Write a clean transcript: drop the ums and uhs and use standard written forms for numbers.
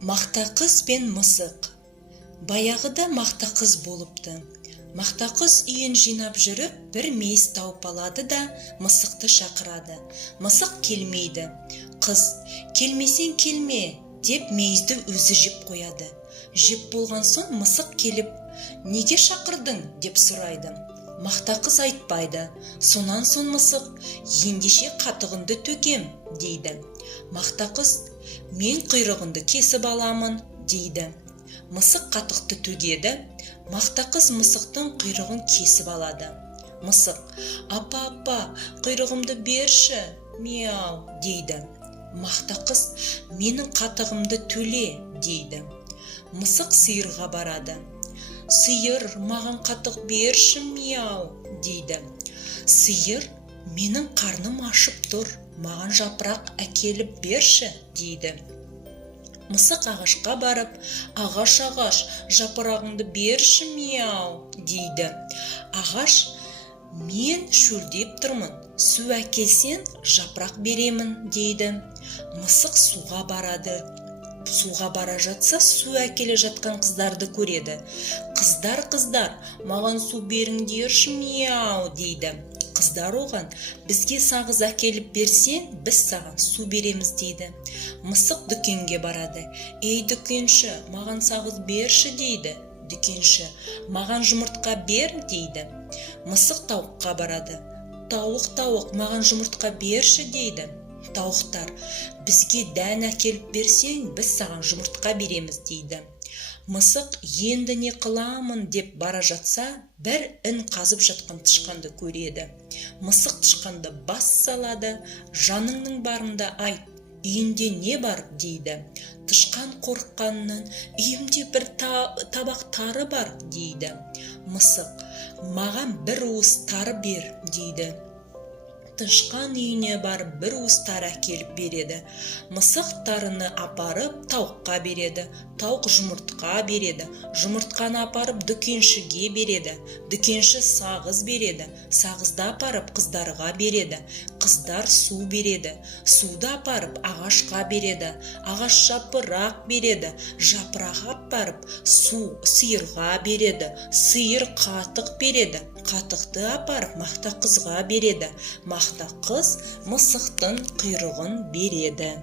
Мақта қыз бен мысық. Баяғыда мақта қыз болыпты. Мақта қыз үйін жинап жүріп, бір мейіз тауып алады да мысықты шақырады. Мысық келмейді. Қыз, келмесең келме, деп мейізді өзі жеп қояды. Жеп болған соң мысық келіп, неге шақырдың, деп сұрайды. Мақта қыз айтпайды. Сонан соң мысық, ендеше қатығынды төкем, дейді. Мақта қыз, мен құйрығынды кесіп аламын, дейді. Мысық қатықты төгеді. Мақта қыз мысықтың құйрығын кесіп алады. Мысық, апа, құйрығымды берші, мяу, дейді. Мақта қыз, менің қатығымды төле, дейді. Мысық сиырға барады. Сиыр, маған қатық берші, мяу, дейді. Сиыр, менің қарным ашып тұр, маған жапырақ әкеліп берші, дейді. Мысық ағашқа барып, ағаш, жапырағыңды берші, мяу, дейді. Ағаш, мен шөлдеп тұрмын, су әкелсең жапырақ беремін, дейді. Мысық суға барады. Суға бара жатса, су әкеле жатқан қыздарды көреді. Қыздар, маған су беріңдерші, мяу, дейді. Қыздар оған, бізге сағыз әкеліп берсең, біз саған су береміз, дейді. Мысық дүкенге барады. Ей дүкенші, маған сағыз берші, дейді. Дүкенші, маған жұмыртқа бер, дейді. Мысық тауыққа барады. Тауық, маған жұмыртқа берші, дейді. Тауықтар, бізге дән әкеліп берсең, біз саған жұмыртқа береміз, дейді. Мысық енді не қыламын деп бара жатса, бір ін қазып жатқан тышқанды көреді. Мысық тышқанды бас салады. Жаныңның барында айт, үйінде не бар, дейді. Тышқан қорыққанынан, үйімде бір табақ тары бар, дейді. Мысық, маған бір уыс тары бер, дейді. Тышқан үйіне бар бір уыс тары әкеліп береді. Мысық тарыны апарып тауыққа береді. Тауық жұмыртқа береді. Жұмыртқаны апарып дүкеншіге береді. Дүкенші сағыз береді. Сағызды апарып қыздарға береді. Қыздар су береді. Суды апарып ағашқа береді. Ағаш жапырақ береді. Жапырақ апарып сиырға береді. Сиыр қатық береді. Қатықты апарып мақта қызға береді. Мақта қыз мысықтың құйрығын береді.